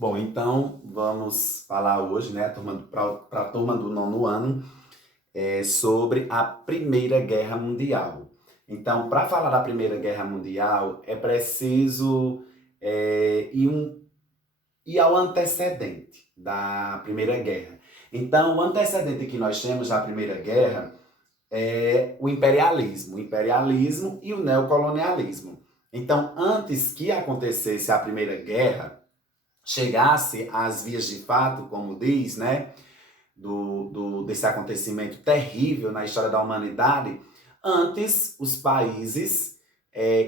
Bom, então vamos falar hoje, né, para a turma do nono ano, sobre a Primeira Guerra Mundial. Então, para falar da Primeira Guerra Mundial, é preciso ir ao antecedente da Primeira Guerra. Então, o antecedente que nós temos da Primeira Guerra é o imperialismo e o neocolonialismo. Então, antes que acontecesse a Primeira Guerra, chegasse às vias de fato, como diz, né, desse acontecimento terrível na história da humanidade, antes os países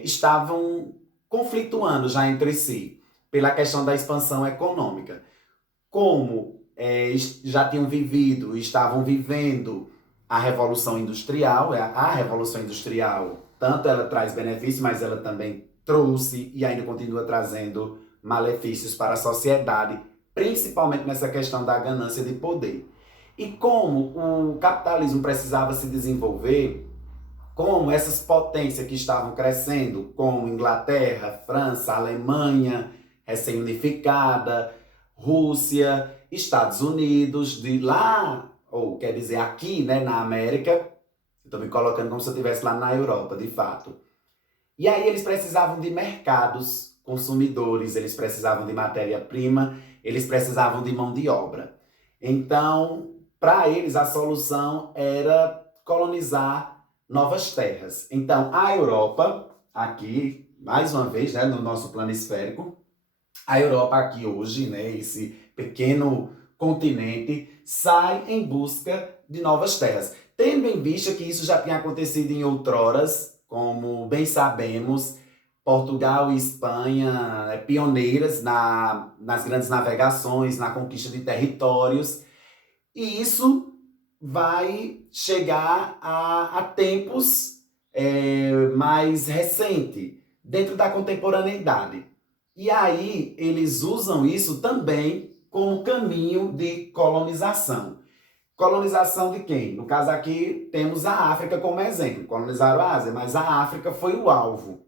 estavam conflituando já entre si pela questão da expansão econômica. Como já tinham vivido, estavam vivendo a Revolução Industrial, a Revolução Industrial, tanto ela traz benefícios, mas ela também trouxe e ainda continua trazendo malefícios para a sociedade, principalmente nessa questão da ganância de poder. E como o capitalismo precisava se desenvolver, como essas potências que estavam crescendo, como Inglaterra, França, Alemanha, recém-unificada, Rússia, Estados Unidos, de lá, ou quer dizer aqui, né, na América, estou me colocando como se eu estivesse lá na Europa, de fato. E aí eles precisavam de mercados consumidores, eles precisavam de matéria-prima, eles precisavam de mão de obra. Então, para eles, a solução era colonizar novas terras. Então, a Europa, aqui, mais uma vez, né, no nosso plano esférico, a Europa aqui hoje, né, esse pequeno continente, sai em busca de novas terras. Tendo em vista que isso já tinha acontecido em outroras, como bem sabemos, Portugal e Espanha pioneiras nas grandes navegações, na conquista de territórios, e isso vai chegar a tempos mais recentes, dentro da contemporaneidade. E aí eles usam isso também como caminho de colonização. Colonização de quem? No caso aqui temos a África como exemplo. Colonizaram a Ásia, mas a África foi o alvo.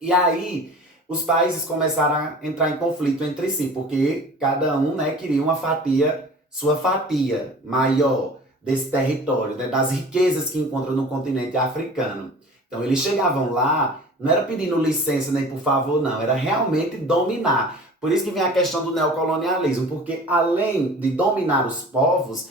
E aí os países começaram a entrar em conflito entre si, porque cada um, né, queria uma fatia, sua fatia maior desse território, né, das riquezas que encontram no continente africano. Então eles chegavam lá, não era pedindo licença nem por favor, não, era realmente dominar. Por isso que vem a questão do neocolonialismo, porque além de dominar os povos,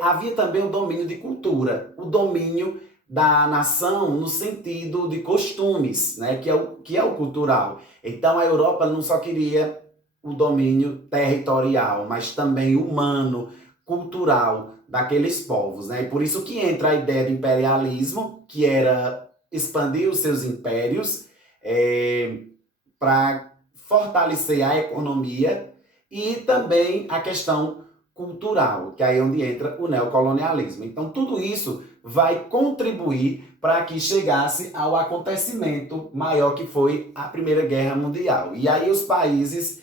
havia também o domínio de cultura, o domínio da nação no sentido de costumes, né, que é o cultural. Então a Europa não só queria o domínio territorial, mas também humano, cultural daqueles povos, né? E por isso que entra a ideia de imperialismo, que era expandir os seus impérios para fortalecer a economia e também a questão cultural, que aí é onde entra o neocolonialismo. Então tudo isso vai contribuir para que chegasse ao acontecimento maior que foi a Primeira Guerra Mundial. E aí os países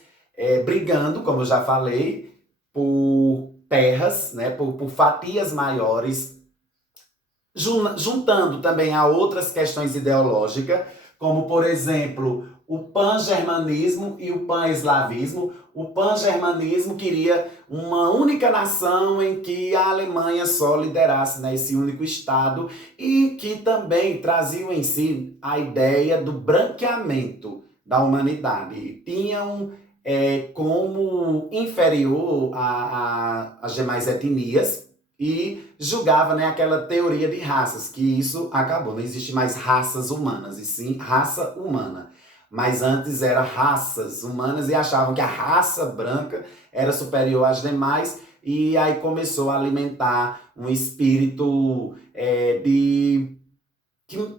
brigando, como eu já falei, por terras, né, por fatias maiores, juntando também a outras questões ideológicas, como, por exemplo, o pan-germanismo e o pan-eslavismo. O pan-germanismo queria uma única nação em que a Alemanha só liderasse, né, esse único Estado, e que também traziam em si a ideia do branqueamento da humanidade. Tinham como inferior as demais etnias, e julgava, né, aquela teoria de raças, que isso acabou, não existe mais raças humanas, e sim raça humana. Mas antes era raças humanas e achavam que a raça branca era superior às demais, e aí começou a alimentar um espírito de que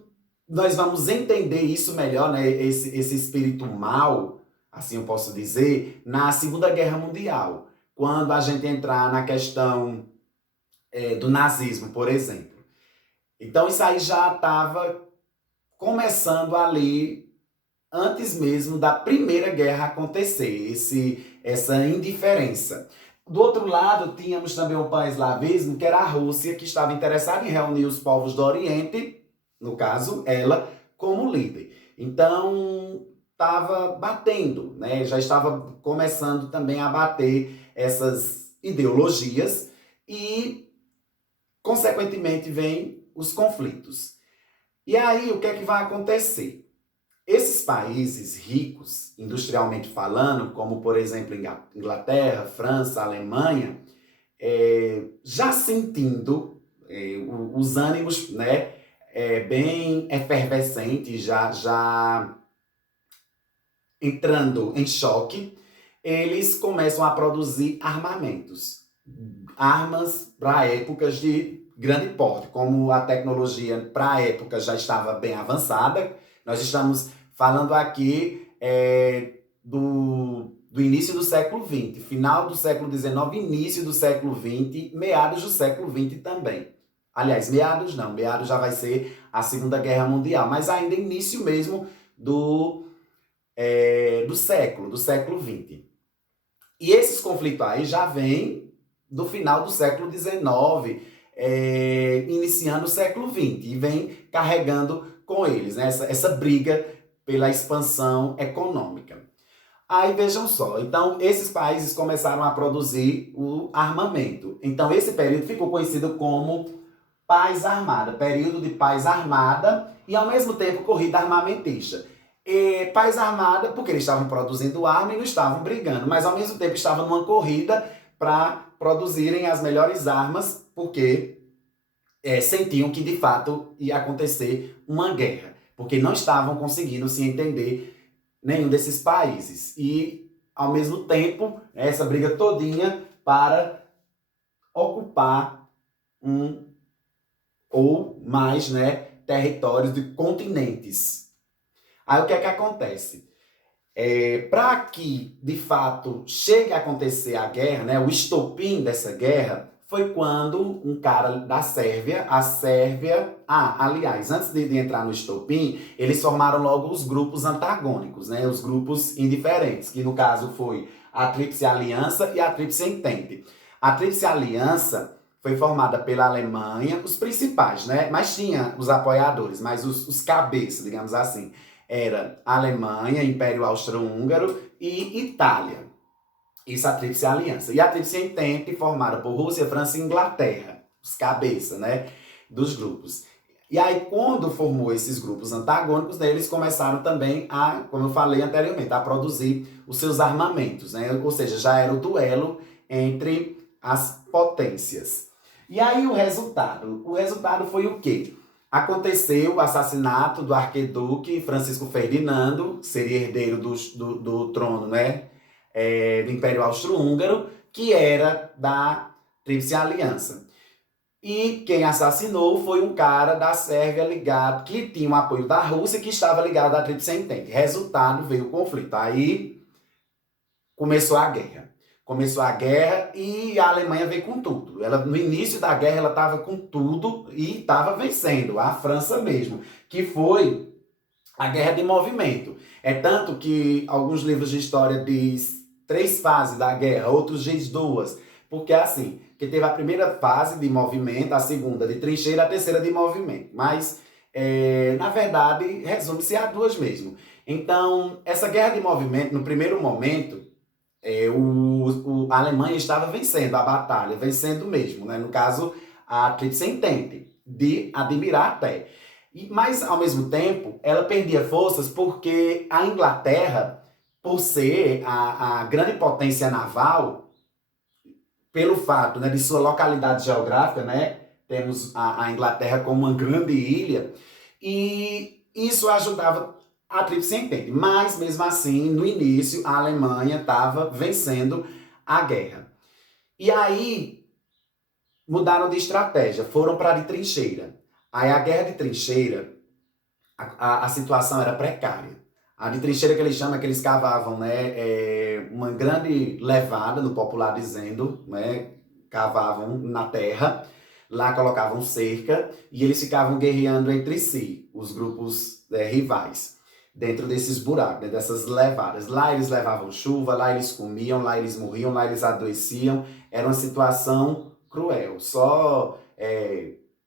nós vamos entender isso melhor, né, esse espírito mal, assim eu posso dizer, na Segunda Guerra Mundial, quando a gente entrar na questão do nazismo, por exemplo. Então isso aí já estava começando ali antes mesmo da Primeira Guerra acontecer, essa indiferença. Do outro lado, tínhamos também o pan-eslavismo, que era a Rússia, que estava interessada em reunir os povos do Oriente, no caso, ela, como líder. Então, estava batendo, né? Já estava começando também a bater essas ideologias e, consequentemente, vêm os conflitos. E aí, o que é que vai acontecer? Esses países ricos, industrialmente falando, como, por exemplo, Inglaterra, França, Alemanha, já sentindo os ânimos, né, bem efervescentes, já entrando em choque, eles começam a produzir armamentos. Armas para épocas de grande porte, como a tecnologia para a época já estava bem avançada. Nós estamos falando aqui do início do século XX, final do século XIX, início do século XX, meados do século XX também. Aliás, meados não, meados já vai ser a Segunda Guerra Mundial, mas ainda início mesmo do século XX. E esses conflitos aí já vêm do final do século XIX, iniciando o século XX, e vem carregando com eles, né, essa briga pela expansão econômica. Aí vejam só, então esses países começaram a produzir o armamento. Então esse período ficou conhecido como paz armada, período de paz armada e ao mesmo tempo corrida armamentista. Paz armada porque eles estavam produzindo arma e não estavam brigando, mas ao mesmo tempo estavam numa corrida para produzirem as melhores armas, porque sentiam que de fato ia acontecer uma guerra, porque não estavam conseguindo se entender nenhum desses países. E ao mesmo tempo, essa briga todinha para ocupar um ou mais, né, territórios de continentes. Aí o que é que acontece? Para que, de fato, chegue a acontecer a guerra, né, o estopim dessa guerra, foi quando um cara da Sérvia, aliás, antes de entrar no estopim, eles formaram logo os grupos antagônicos, né, os grupos indiferentes, que no caso foi a Tríplice Aliança e a Tríplice Entente. A Tríplice Aliança foi formada pela Alemanha, os principais, né, mas tinha os apoiadores, mas os cabeças, digamos assim, era Alemanha, Império Austro-Húngaro e Itália. Isso a Tríplice Aliança. E a Tríplice Entente, formada por Rússia, França e Inglaterra. Os cabeças, né, dos grupos. E aí, quando formou esses grupos antagônicos, né, eles começaram também a, como eu falei anteriormente, a produzir os seus armamentos, né? Ou seja, já era o duelo entre as potências. E aí o resultado foi o quê? Aconteceu o assassinato do arquiduque Francisco Ferdinando, seria herdeiro do trono, né, do Império Austro-Húngaro, que era da Tríplice Aliança. E quem assassinou foi um cara da Sérvia ligado, que tinha o apoio da Rússia, que estava ligado à Tríplice Entente. Resultado, veio o conflito. Aí começou a guerra. Começou a guerra e a Alemanha veio com tudo. No início da guerra, ela estava com tudo e estava vencendo, a França mesmo, que foi a guerra de movimento. É tanto que alguns livros de história diz 3 fases da guerra, outros diz 2, porque é assim, que teve a primeira fase de movimento, a segunda de trincheira, a terceira de movimento. Mas, na verdade, resume-se a 2 mesmo. Então, essa guerra de movimento, no primeiro momento, a Alemanha estava vencendo a batalha, vencendo mesmo, né? No caso, a Tríplice Entente, de admirar até. Mas, ao mesmo tempo, ela perdia forças porque a Inglaterra, por ser a grande potência naval, pelo fato, né, de sua localidade geográfica, né? Temos a Inglaterra como uma grande ilha, e isso ajudava a Tríplice Entente. Mas, mesmo assim, no início, a Alemanha estava vencendo a guerra. E aí, mudaram de estratégia, foram para a de trincheira. Aí, a guerra de trincheira, a situação era precária. A de trincheira que eles chamam, que eles cavavam, né, uma grande levada, no popular dizendo, né, cavavam na terra, lá colocavam cerca e eles ficavam guerreando entre si, os grupos rivais, dentro desses buracos, né, dessas levadas. Lá eles levavam chuva, lá eles comiam, lá eles morriam, lá eles adoeciam. Era uma situação cruel. Só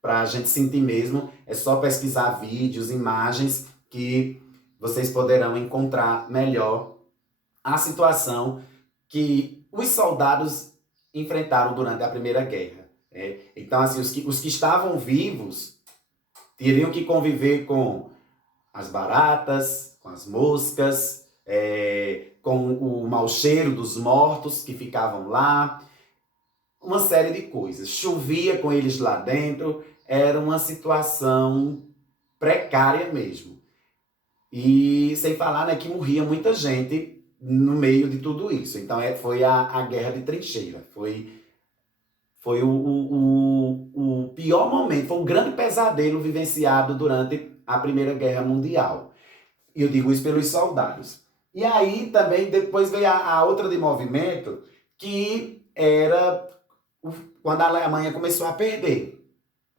para a gente sentir mesmo, é só pesquisar vídeos, imagens que vocês poderão encontrar melhor a situação que os soldados enfrentaram durante a Primeira Guerra. Então, assim, os que estavam vivos teriam que conviver com as baratas, com as moscas, com o mau cheiro dos mortos que ficavam lá, uma série de coisas. Chovia com eles lá dentro, era uma situação precária mesmo. E sem falar, né, que morria muita gente no meio de tudo isso. Então foi a guerra de trincheira. Foi o pior momento, foi um grande pesadelo vivenciado durante a Primeira Guerra Mundial. E eu digo isso pelos soldados. E aí também depois veio a outra de movimento, que era quando a Alemanha começou a perder.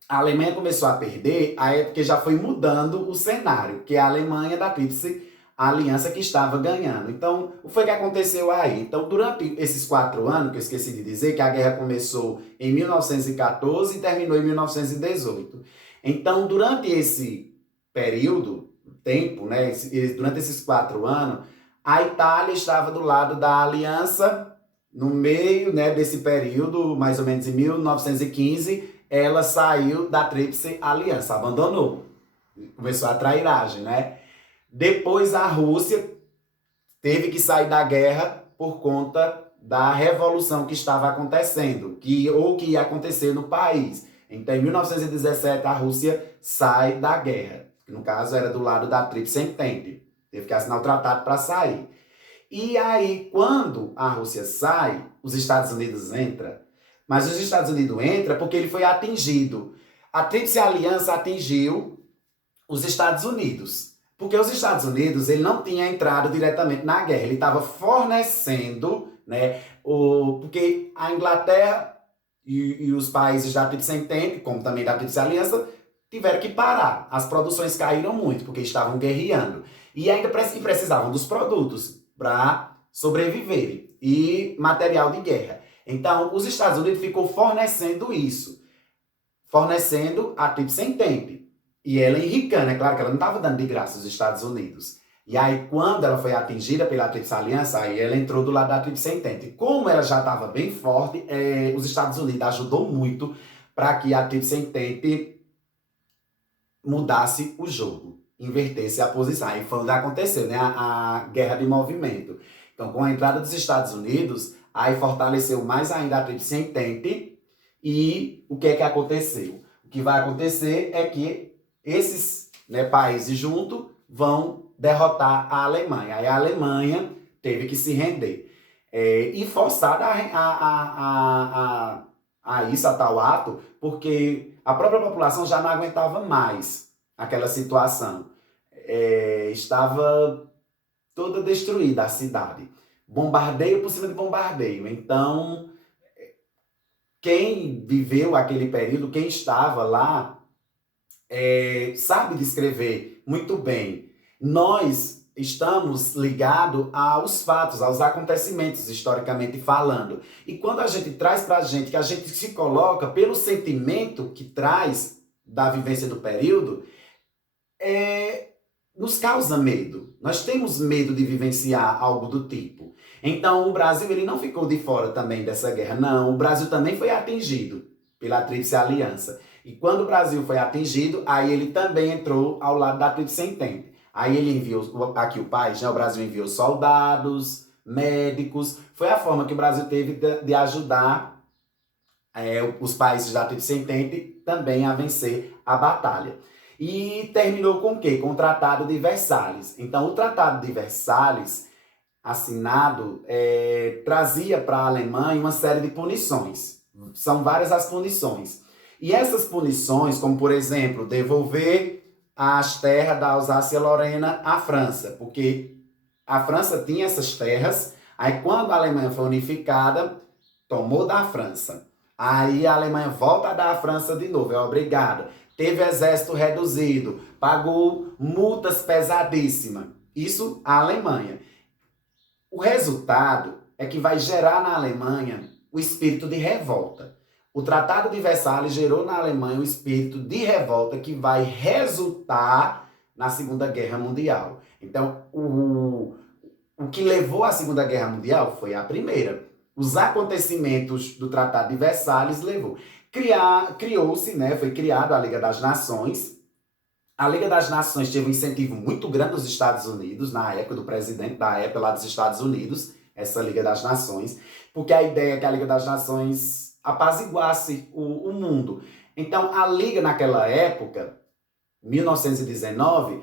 A Alemanha começou a perder, aí é porque já foi mudando o cenário, que é a Alemanha da Tríplice Aliança que estava ganhando. Então, o que foi que aconteceu aí? Então, durante esses 4 anos, que eu esqueci de dizer, que a guerra começou em 1914 e terminou em 1918. Então, durante esse período, tempo, né, durante esses 4 anos, a Itália estava do lado da Aliança, no meio, né, desse período, mais ou menos em 1915, ela saiu da Tríplice Aliança, abandonou. Começou a trairagem, né? Depois a Rússia teve que sair da guerra por conta da revolução que estava acontecendo, que ia acontecer no país. Então, em 1917, a Rússia sai da guerra, que no caso era do lado da Tríplice Entente. Teve que assinar o tratado para sair. E aí, quando a Rússia sai, os Estados Unidos entram. Mas os Estados Unidos entram porque ele foi atingido. A Tríplice Aliança atingiu os Estados Unidos. Porque os Estados Unidos ele não tinha entrado diretamente na guerra. Ele estava fornecendo, né, porque a Inglaterra e os países da Tríplice Entente, como também da Tríplice Aliança, tiveram que parar. As produções caíram muito, porque estavam guerreando. E ainda precisavam dos produtos para sobreviverem e material de guerra. Então, os Estados Unidos ficou fornecendo isso, fornecendo a Tríplice Entente. E ela enricando, é claro que ela não estava dando de graça aos Estados Unidos. E aí, quando ela foi atingida pela Tríplice Aliança, aí ela entrou do lado da Tríplice Entente. Como ela já estava bem forte, os Estados Unidos ajudou muito para que a Tríplice Entente mudasse o jogo, invertesse a posição. Aí foi onde aconteceu, né, a guerra de movimento. Então, com a entrada dos Estados Unidos, aí fortaleceu mais ainda a Tríplice Entente. E o que é que aconteceu? O que vai acontecer é que esses, né, países juntos vão derrotar a Alemanha. Aí a Alemanha teve que se render. E forçada a isso, a tal ato, porque a própria população já não aguentava mais aquela situação. Estava toda destruída a cidade. Bombardeio por cima de bombardeio. Então, quem viveu aquele período, quem estava lá, sabe descrever muito bem. Nós estamos ligados aos fatos, aos acontecimentos, historicamente falando. E quando a gente traz para a gente, que a gente se coloca pelo sentimento que traz da vivência do período, nos causa medo. Nós temos medo de vivenciar algo do tipo. Então, o Brasil ele não ficou de fora também dessa guerra. Não, o Brasil também foi atingido pela Tríplice Aliança. E quando o Brasil foi atingido, aí ele também entrou ao lado da Tríplice Entente. Aí ele enviou, aqui o país, né, o Brasil enviou soldados, médicos. Foi a forma que o Brasil teve de ajudar os países da Tríplice Entente também a vencer a batalha. E terminou com o quê? Com o Tratado de Versalhes. Então, o Tratado de Versalhes, assinado, trazia para a Alemanha uma série de punições. São várias as punições. E essas punições, como por exemplo, devolver as terras da Alsácia-Lorena à França, porque a França tinha essas terras, aí quando a Alemanha foi unificada, tomou da França. Aí a Alemanha volta a dar à França de novo, é obrigada. Teve exército reduzido, pagou multas pesadíssimas. Isso a Alemanha. O resultado é que vai gerar na Alemanha o espírito de revolta. O Tratado de Versalhes gerou na Alemanha um espírito de revolta que vai resultar na Segunda Guerra Mundial. Então, o que levou à Segunda Guerra Mundial foi a primeira. Os acontecimentos do Tratado de Versalhes levou. Criou-se, né, foi criada a Liga das Nações. A Liga das Nações teve um incentivo muito grande dos Estados Unidos, na época do presidente da época lá dos Estados Unidos, essa Liga das Nações, porque a ideia é que a Liga das Nações apaziguasse o mundo. Então, a Liga naquela época, 1919,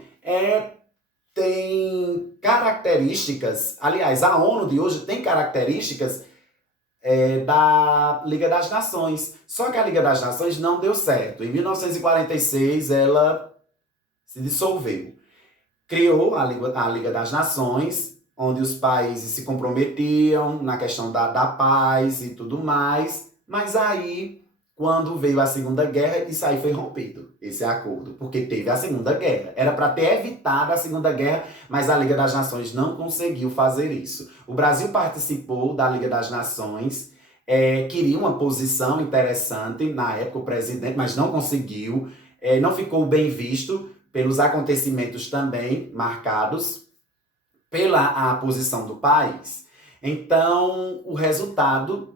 tem características, aliás, a ONU de hoje tem características da Liga das Nações. Só que a Liga das Nações não deu certo. Em 1946, ela se dissolveu. Criou a Liga das Nações, onde os países se comprometiam na questão da paz e tudo mais, mas aí, quando veio a Segunda Guerra, isso aí foi rompido, esse acordo, porque teve a Segunda Guerra. Era para ter evitado a Segunda Guerra, mas a Liga das Nações não conseguiu fazer isso. O Brasil participou da Liga das Nações, queria uma posição interessante, na época o presidente, mas não conseguiu, não ficou bem visto pelos acontecimentos também marcados pela a posição do país. Então, o resultado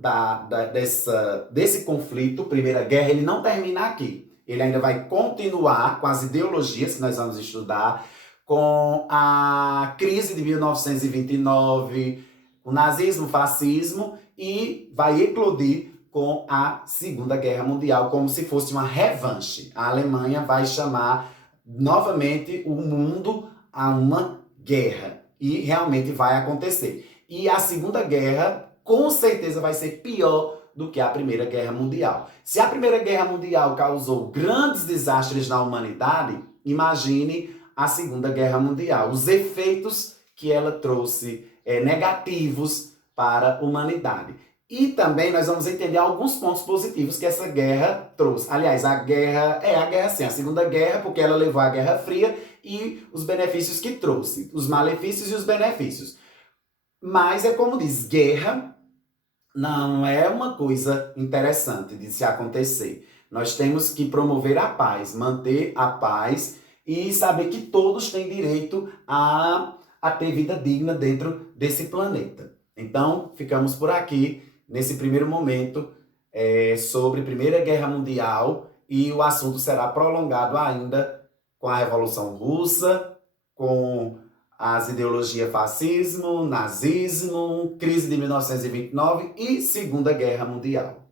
desse conflito, Primeira Guerra, ele não termina aqui. Ele ainda vai continuar com as ideologias que nós vamos estudar, com a crise de 1929, o nazismo, o fascismo, e vai eclodir com a Segunda Guerra Mundial, como se fosse uma revanche. A Alemanha vai chamar novamente o mundo a uma guerra. E realmente vai acontecer. E a Segunda Guerra, com certeza, vai ser pior do que a Primeira Guerra Mundial. Se a Primeira Guerra Mundial causou grandes desastres na humanidade, imagine a Segunda Guerra Mundial. Os efeitos que ela trouxe negativos para a humanidade. E também nós vamos entender alguns pontos positivos que essa guerra trouxe. Aliás, a guerra sim, a Segunda Guerra, porque ela levou à Guerra Fria e os benefícios que trouxe, os malefícios e os benefícios. Mas é como diz, guerra não é uma coisa interessante de se acontecer. Nós temos que promover a paz, manter a paz e saber que todos têm direito a ter vida digna dentro desse planeta. Então, ficamos por aqui nesse primeiro momento sobre Primeira Guerra Mundial e o assunto será prolongado ainda com a Revolução Russa, com as ideologias fascismo, nazismo, crise de 1929 e Segunda Guerra Mundial.